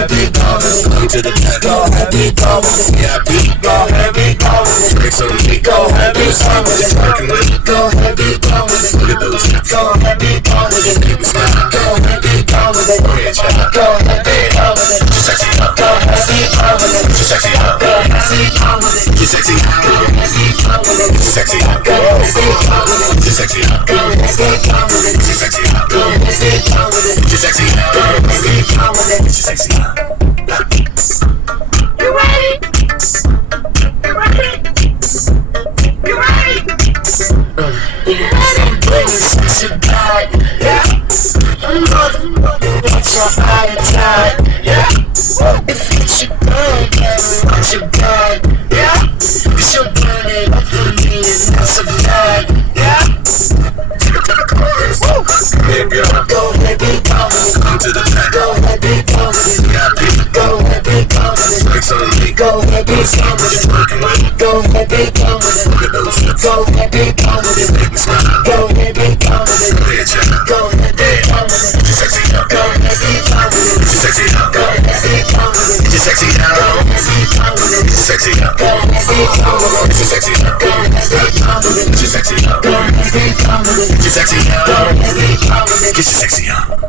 heavy, go with it. Come to the back, go heavy, go with it. VIP, go heavy, go with it. Drinks on me, go heavy, go with it. Working with it, go heavy, go with it. Look at those hips, go heavy, go with it. Make me smile, go heavy, go with it. Go ahead, child, go heavy, go with it. You're sexy, huh? Go heavy, go with it. You're sexy, huh? Go heavy, go with it. You're sexy, huh? Go heavy, go with it. You're sexy, huh? Go heavy, go with it. You're sexy, huh? Go heavy, go with it. You're sexy, huh? Go heavy, go with it. You're sexy, huh? Go heavy, go with it. You're sexy, huh? You ready? You ready? You ready? It's a god, yeah. I'm more than what's your appetite, yeah. If it's your girl, girl, what's your god, yeah. Cause you're burning up for me and that's a fact, yeah. Yeah, girl. Go heavy, go with it. Come to the back. Go heavy, go with it. VIP, Go heavy, go with it. drinks on me. Go heavy, go with it. Working with it. Go heavy, go with it. Look at those hips, Go heavy, go with it. make me smile. Go heavy, go with it. Go ahead, child. Go heavy, go with it. You're sexy, huh? Go heavy, go with it. You're sexy, huh? Go heavy, go with it. You're sexy, huh? Go heavy, go with it. You're sexy, huh? Go heavy, go with it. You're sexy, huh? Go heavy, go with it. You're sexy, huh? Go heavy, go with it. You're sexy, huh? Go heavy, go with it. Get your sexy, huh?